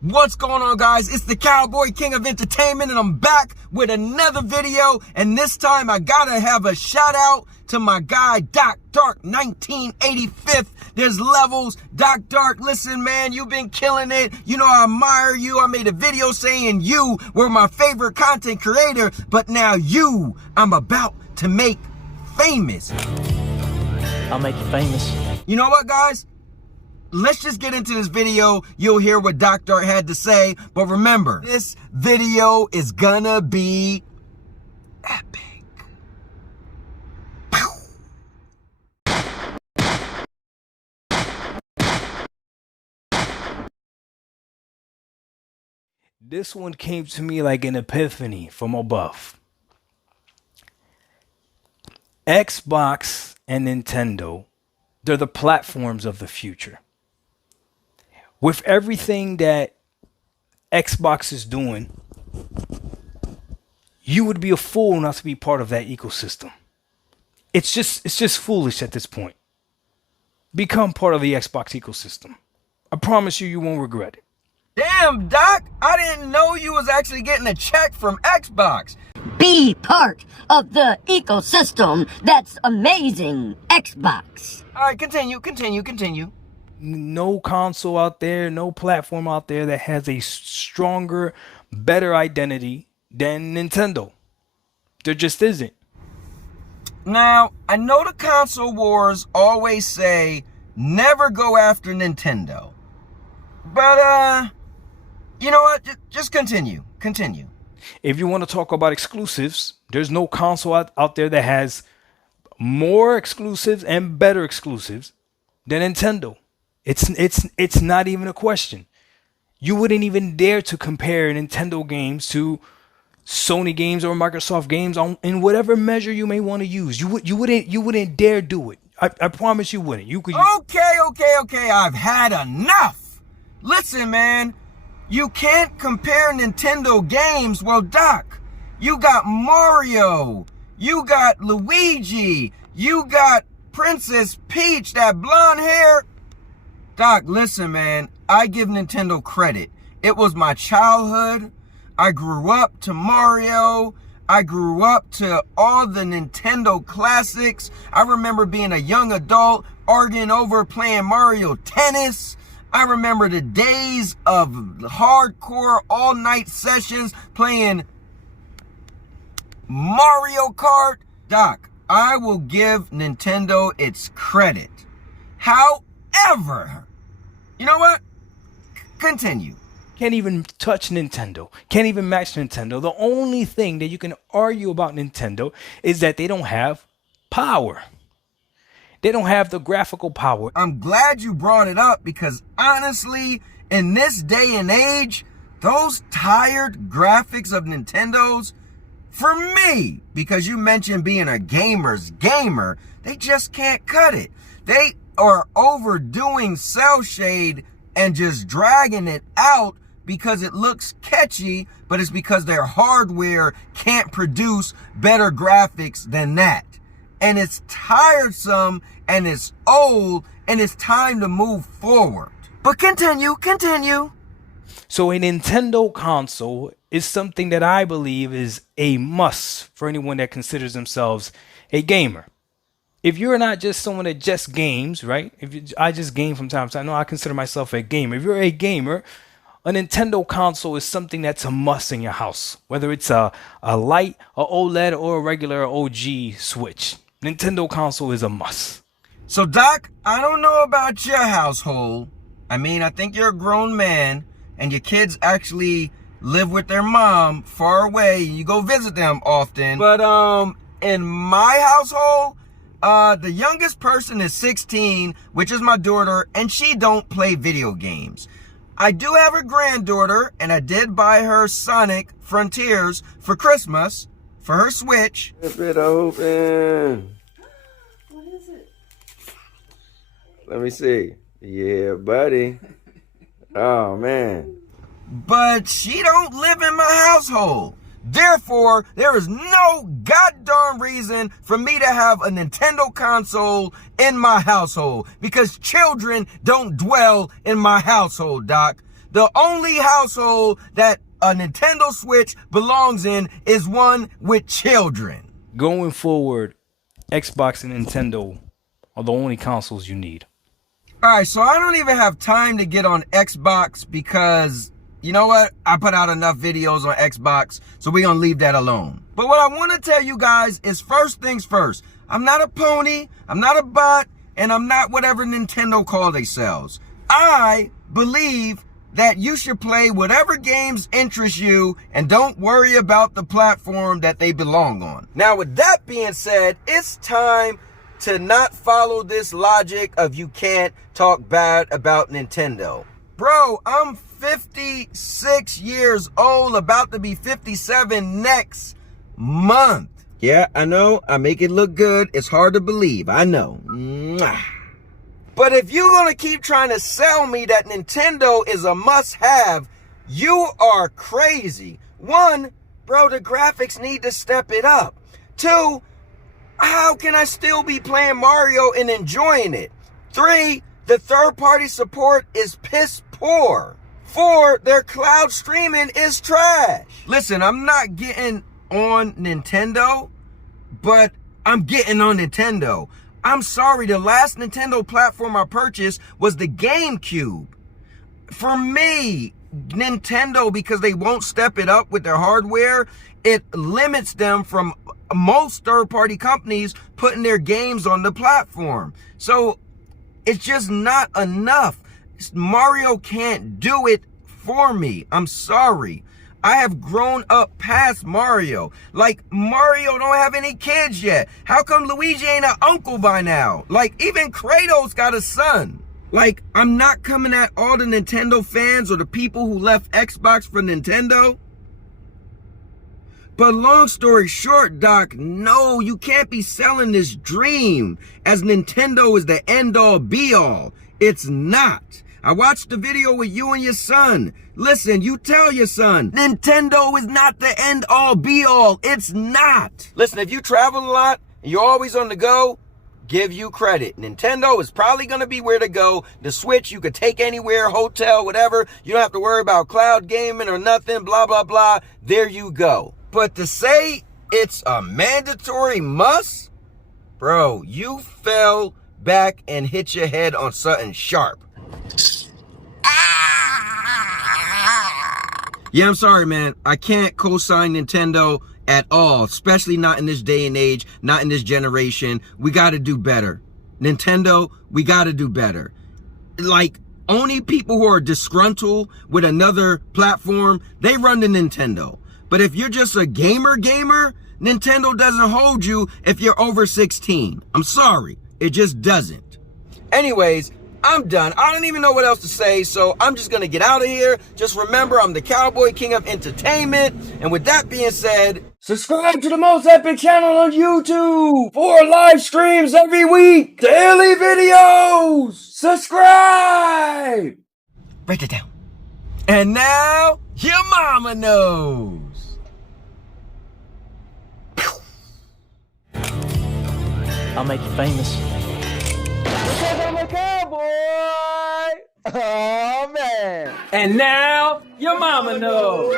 What's going on, guys? It's the Cowboy King of Entertainment, and I'm back with another video. And this time I gotta have a shout out to my guy Doc Dark 1985th. There's levels. Doc Dark, listen, man, you've been killing it. You know I admire you. I made a video saying you were my favorite content creator, but now I'm about to make famous. I'll make you famous. You know what, guys? Let's just get into this video. You'll hear what Doc Dark had to say. But remember, this video is gonna be epic. Pew. This one came to me like an epiphany from above. Xbox and Nintendo, they're the platforms of the future. With everything that Xbox is doing, you would be a fool not to be part of that ecosystem. It's just foolish at this point. Become part of the Xbox ecosystem. I promise you won't regret it. Damn, Doc, I didn't know you was actually getting a check from Xbox. Be part of the ecosystem that's amazing, Xbox. All right, continue. No console out there, no platform out there that has a stronger, better identity than Nintendo. There just isn't. Now, I know the console wars always say never go after Nintendo. But, you know what? Just continue. If you want to talk about exclusives, there's no console out there that has more exclusives and better exclusives than Nintendo. It's not even a question. You wouldn't even dare to compare Nintendo games to Sony games or Microsoft games in whatever measure you may want to use. You wouldn't dare do it. I promise you wouldn't. Okay. I've had enough. Listen, man. You can't compare Nintendo games. Well, Doc, you got Mario. You got Luigi. You got Princess Peach, that blonde hair. Doc, listen, man. I give Nintendo credit. It was my childhood. I grew up to Mario. I grew up to all the Nintendo classics. I remember being a young adult arguing over playing Mario Tennis. I remember the days of hardcore all-night sessions playing Mario Kart. Doc, I will give Nintendo its credit. However, you know what? Continue. Can't even touch Nintendo. Can't even match Nintendo. The only thing that you can argue about Nintendo is that they don't have power. They don't have the graphical power. I'm glad you brought it up because honestly, in this day and age, those tired graphics of Nintendo's, for me, because you mentioned being a gamer's gamer, they just can't cut it. They are overdoing cell shade and just dragging it out because it looks catchy, but it's because their hardware can't produce better graphics than that. And it's tiresome, and it's old, and it's time to move forward. But continue. So a Nintendo console is something that I believe is a must for anyone that considers themselves a gamer. If you're not just someone that just games, right? I just game from time to time. No, I consider myself a gamer. If you're a gamer, a Nintendo console is something that's a must in your house. Whether it's a light, a OLED, or a regular OG Switch. Nintendo console is a must. So, Doc, I don't know about your household. I mean, I think you're a grown man, and your kids actually live with their mom far away. You go visit them often. But, in my household, the youngest person is 16, which is my daughter, and she don't play video games. I do have a granddaughter, and I did buy her Sonic Frontiers for Christmas. For her Switch. Rip it open. What is it? Let me see. Yeah, buddy. Oh, man. But she don't live in my household. Therefore, there is no goddamn reason for me to have a Nintendo console in my household, because children don't dwell in my household, Doc. The only household that a Nintendo Switch belongs in is one with children. Going forward, Xbox and Nintendo are the only consoles you need. Alright, so I don't even have time to get on Xbox because, you know what? I put out enough videos on Xbox, so we're gonna leave that alone. But what I want to tell you guys is first things first. I'm not a pony, I'm not a bot, and I'm not whatever Nintendo call themselves. I believe that you should play whatever games interest you and don't worry about the platform that they belong on. Now, with that being said, it's time to not follow this logic of you can't talk bad about Nintendo. Bro, I'm 56 years old, about to be 57 next month. Yeah, I know, I make it look good. It's hard to believe, I know. Mwah. But if you're gonna keep trying to sell me that Nintendo is a must-have, you are crazy. One, bro, the graphics need to step it up. Two, how can I still be playing Mario and enjoying it? Three, the third-party support is piss poor. Four, their cloud streaming is trash. Listen, I'm not getting on Nintendo, but I'm getting on Nintendo. I'm sorry, the last Nintendo platform I purchased was the GameCube. For me, Nintendo, because they won't step it up with their hardware, it limits them from most third-party companies putting their games on the platform. So it's just not enough. Mario can't do it for me. I'm sorry. I have grown up past Mario. Like, Mario don't have any kids yet. How come Luigi ain't an uncle by now? Like, even Kratos got a son. Like, I'm not coming at all the Nintendo fans or the people who left Xbox for Nintendo. But long story short, Doc, no, you can't be selling this dream as Nintendo is the end-all be-all. It's not. I watched the video with you and your son. Listen, you tell your son, Nintendo is not the end-all be-all. It's not. Listen, if you travel a lot and you're always on the go, give you credit. Nintendo is probably going to be where to go. The Switch, you could take anywhere, hotel, whatever. You don't have to worry about cloud gaming or nothing, blah, blah, blah. There you go. But to say it's a mandatory must, bro, you fell back and hit your head on something sharp. Yeah, I'm sorry, man. I can't co-sign Nintendo at all, especially not in this day and age, not in this generation. We got to do better. Nintendo, we got to do better. Like, only people who are disgruntled with another platform, they run the Nintendo. But if you're just a gamer, Nintendo doesn't hold you if you're over 16. I'm sorry. It just doesn't. Anyways, I'm done. I don't even know what else to say, so I'm just going to get out of here. Just remember, I'm the Cowboy King of Entertainment. And with that being said, subscribe to the most epic channel on YouTube for live streams every week. Daily videos. Subscribe. Break it down. And now, your mama knows. I'll make you famous. Because I'm a cowboy! Oh, man. And now, your mama knows.